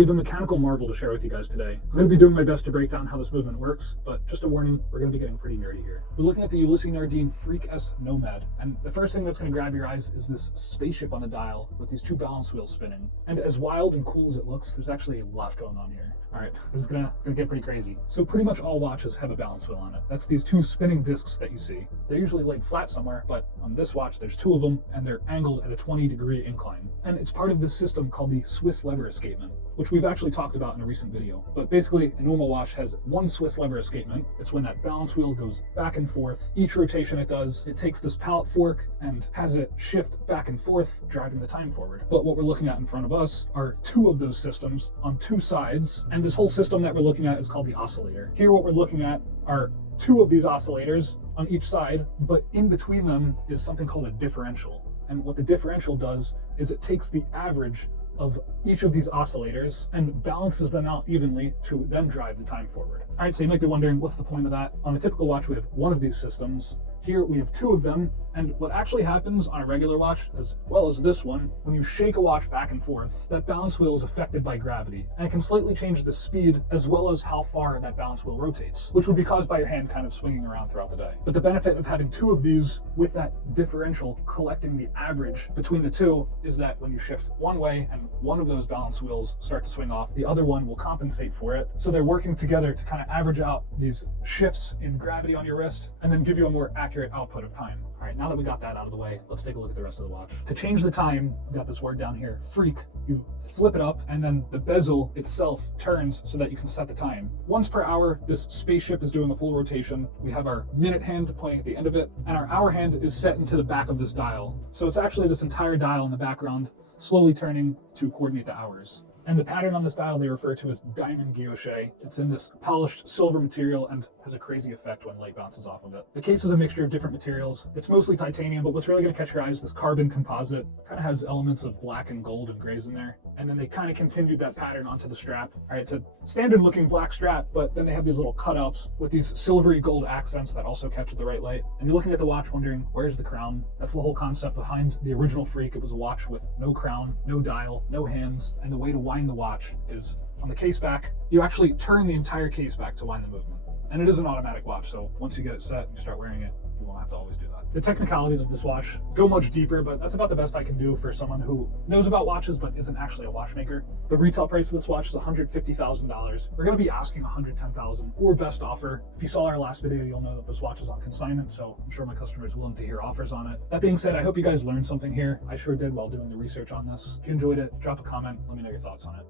We have a mechanical marvel to share with you guys today. I'm going to be doing my best to break down how this movement works, but just a warning, we're going to be getting pretty nerdy here. We're looking at the Ulysse Nardin Freak S Nomad, and the first thing that's going to grab your eyes is this spaceship on the dial with these two balance wheels spinning. And as wild and cool as it looks, there's actually a lot going on here. All right, this is gonna get pretty crazy. So pretty much all watches have a balance wheel on it. That's these two spinning discs that you see. They're usually laid flat somewhere, but on this watch, there's two of them, and they're angled at a 20-degree incline. And it's part of this system called the Swiss lever escapement, which we've actually talked about in a recent video. But basically, a normal watch has one Swiss lever escapement. It's when that balance wheel goes back and forth. Each rotation it does, it takes this pallet fork and has it shift back and forth, driving the time forward. But what we're looking at in front of us are two of those systems on two sides, and this whole system that we're looking at is called the oscillator. Here what we're looking at are two of these oscillators on each side, but in between them is something called a differential. And what the differential does is it takes the average of each of these oscillators and balances them out evenly to then drive the time forward. All right, so you might be wondering, what's the point of that? On a typical watch, we have one of these systems. Here we have two of them, and what actually happens on a regular watch, as well as this one, when you shake a watch back and forth, that balance wheel is affected by gravity, and it can slightly change the speed as well as how far that balance wheel rotates, which would be caused by your hand kind of swinging around throughout the day. But the benefit of having two of these with that differential collecting the average between the two is that when you shift one way and one of those balance wheels start to swing off, the other one will compensate for it. So they're working together to kind of average out these shifts in gravity on your wrist and then give you a more accurate output of time. All right, now that we got that out of the way, let's take a look at the rest of the watch. To change the time, we got this word down here, freak. You flip it up and then the bezel itself turns so that you can set the time. Once per hour, this spaceship is doing a full rotation. We have our minute hand pointing at the end of it, and our hour hand is set into the back of this dial. So it's actually this entire dial in the background slowly turning to coordinate the hours. And the pattern on this dial they refer to as diamond guilloche. It's in this polished silver material and has a crazy effect when light bounces off of it. The case is a mixture of different materials. It's mostly titanium, but what's really going to catch your eye is this carbon composite. Kind of has elements of black and gold and grays in there. And then they kind of continued that pattern onto the strap. All right, it's a standard looking black strap, but then they have these little cutouts with these silvery gold accents that also catch the right light. And you're looking at the watch wondering, where's the crown? That's the whole concept behind the original Freak. It was a watch with no crown, no dial, no hands, and the way to wind the watch is on the case back. You actually turn the entire case back to wind the movement. And it is an automatic watch, so once you get it set and you start wearing it, you won't have to always do that. The technicalities of this watch go much deeper, but that's about the best I can do for someone who knows about watches but isn't actually a watchmaker. The retail price of this watch is $150,000. We're going to be asking $110,000 or best offer. If you saw our last video, you'll know that this watch is on consignment, so I'm sure my customer is willing to hear offers on it. That being said, I hope you guys learned something here. I sure did while doing the research on this. If you enjoyed it, drop a comment. Let me know your thoughts on it.